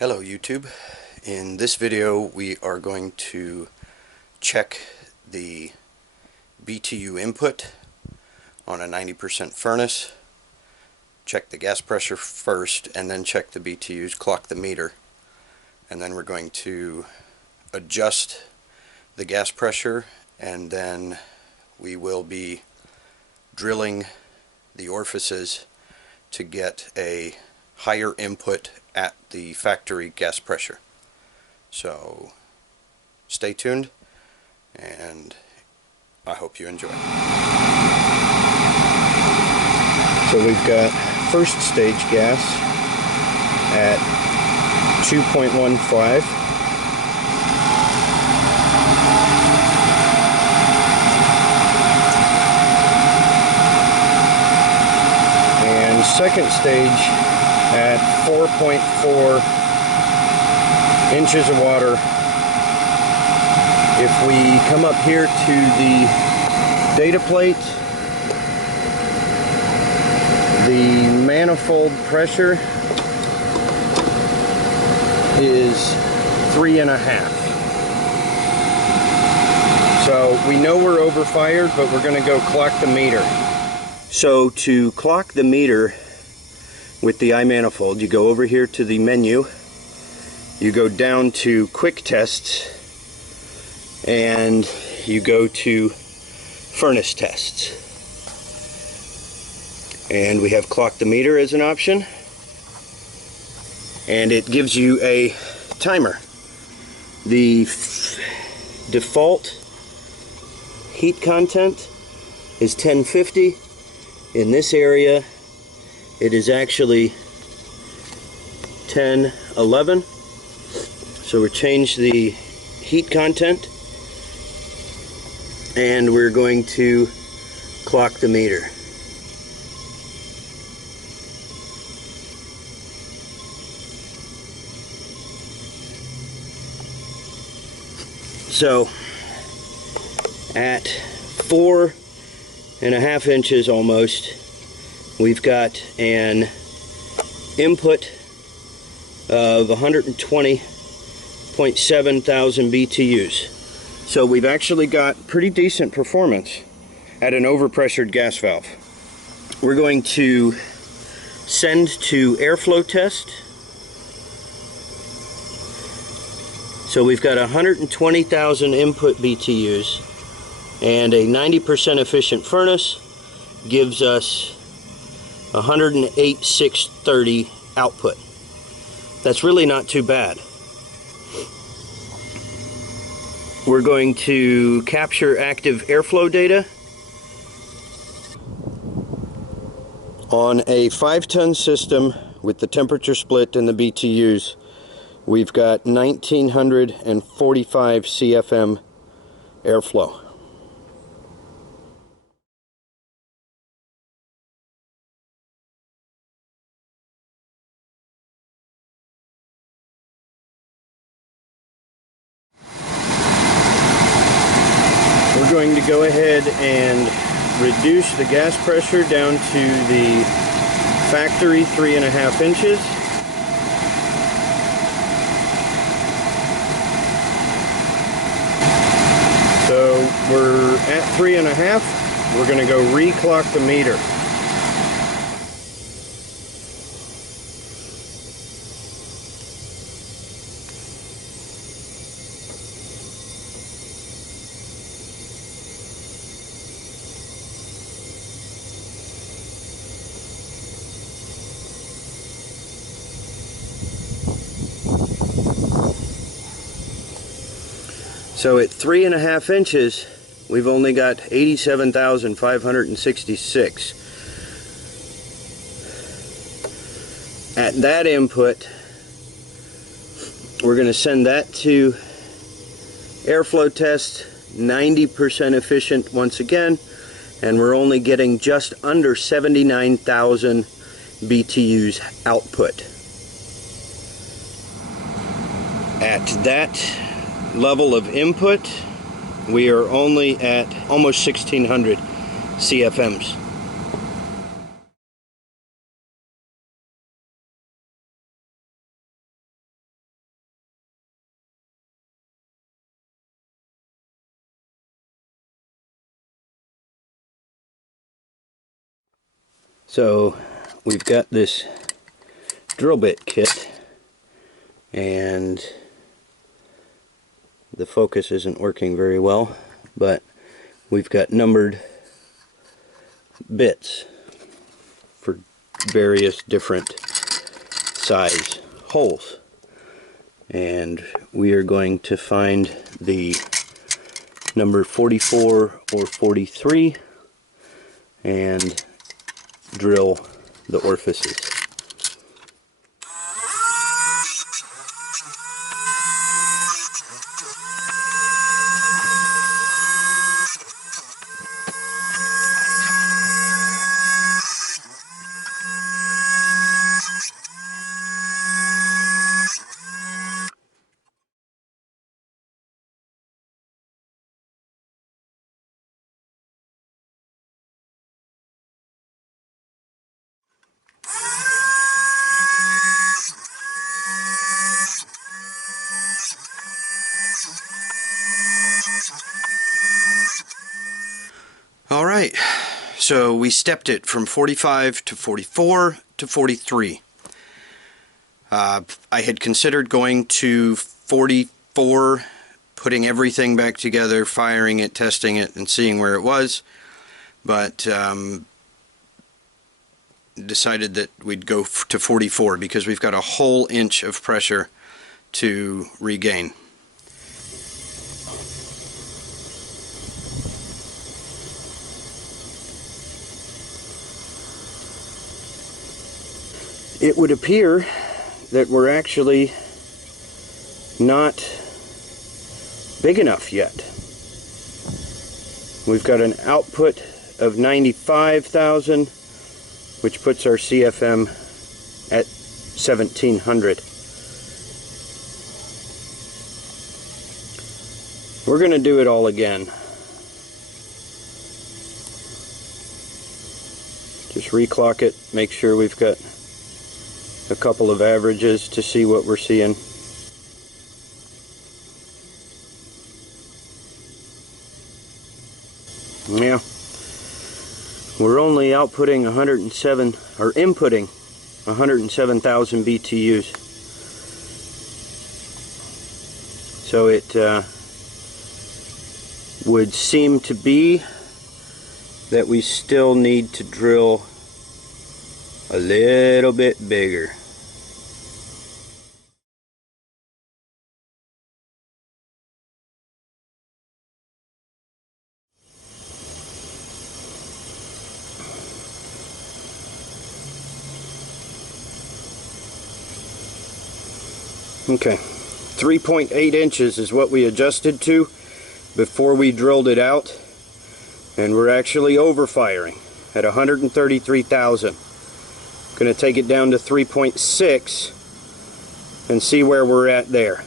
Hello YouTube. In this video we are going to check the BTU input on a 90% furnace, check the gas pressure first, and then check the BTUs, clock the meter, and then we're going to adjust the gas pressure, and then we will be drilling the orifices to get a higher input at the factory gas pressure. So stay tuned and I hope you enjoy. So we've got first stage gas at 2.15. And second stage at 4.4 inches of water. If we come up here to the data plate, the manifold pressure is 3.5. So we know we're overfired, but we're going to go clock the meter. So to clock the meter with the iManifold, you go over here to the menu, you go down to quick tests, and you go to furnace tests. And we have clock the meter as an option, and it gives you a timer. The default heat content is 1050. In this area it is actually 1011. So we change the heat content and we're going to clock the meter. So at 4.5 inches almost, we've got an input of 120.7 thousand BTUs. So we've actually got pretty decent performance at an overpressured gas valve. We're going to send to airflow test. So we've got 120,000 input BTUs, and a 90% efficient furnace gives us 108,630 output. That's really not too bad. We're going to capture active airflow data. On a 5-ton system with the temperature split and the BTUs, we've got 1945 CFM airflow. We're going to go ahead and reduce the gas pressure down to the factory 3.5 inches. So we're at 3.5. We're going to go re-clock the meter. So at 3.5 inches, we've only got 87,566. At that input, we're going to send that to airflow test, 90% efficient once again, and we're only getting just under 79,000 BTUs output. At that level of input, we are only at almost 1,600 CFMs. So we've got this drill bit kit, and the focus isn't working very well, but we've got numbered bits for various different size holes, and we are going to find the number 44 or 43 and drill the orifices. Alright, so we stepped it from 45 to 44 to 43. I had considered going to 44, putting everything back together, firing it, testing it, and seeing where it was, but decided that we'd go to 44 because we've got a whole inch of pressure to regain. It would appear that we're actually not big enough yet. We've got an output of 95,000, which puts our CFM at 1700. We're going to do it all again. Just reclock it, make sure we've got a couple of averages to see what we're seeing. Yeah, we're only outputting 107, or inputting 107,000 BTUs. So it would seem to be that we still need to drill a little bit bigger. Okay, 3.8 inches is what we adjusted to before we drilled it out, and we're actually overfiring at 133,000. Going to take it down to 3.6 and see where we're at there.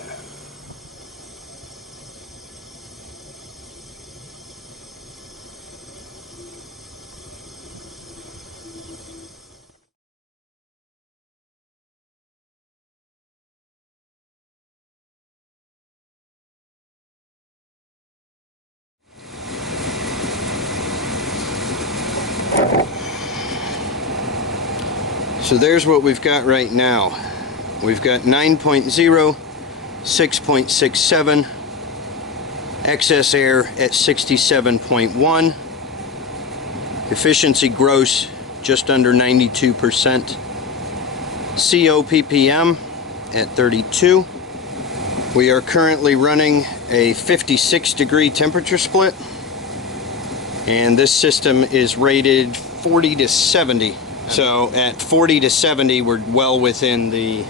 So there's what we've got right now. We've got 9.0, 6.67, excess air at 67.1, efficiency gross just under 92%, CO ppm at 32. We are currently running a 56-degree temperature split, and this system is rated 40 to 70. So at 40 to 70, we're well within the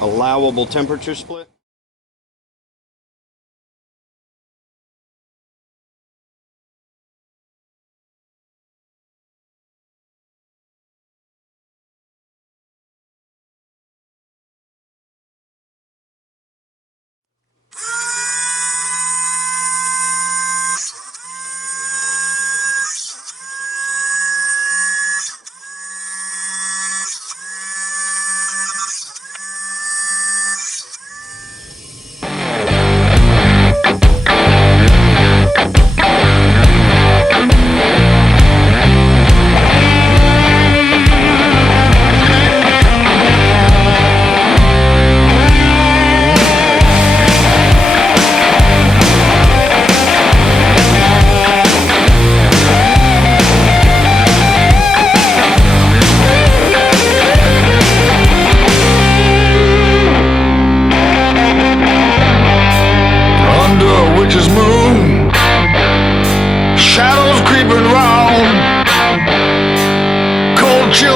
allowable temperature split.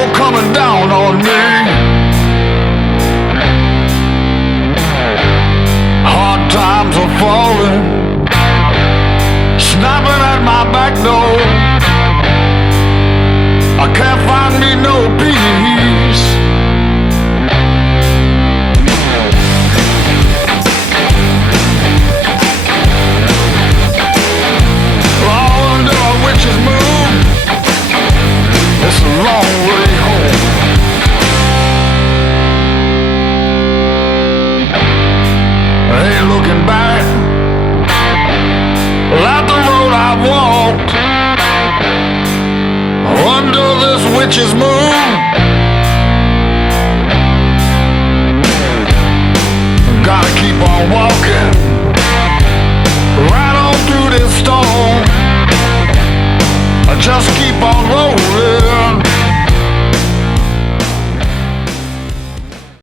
shadow coming down on me. Hard times are falling, snapping at my back door. I can't find me no peace. All under a witch's moon, it's a long way home. I ain't looking back at the road I've walked under this witch's moon. Gotta keep on walking.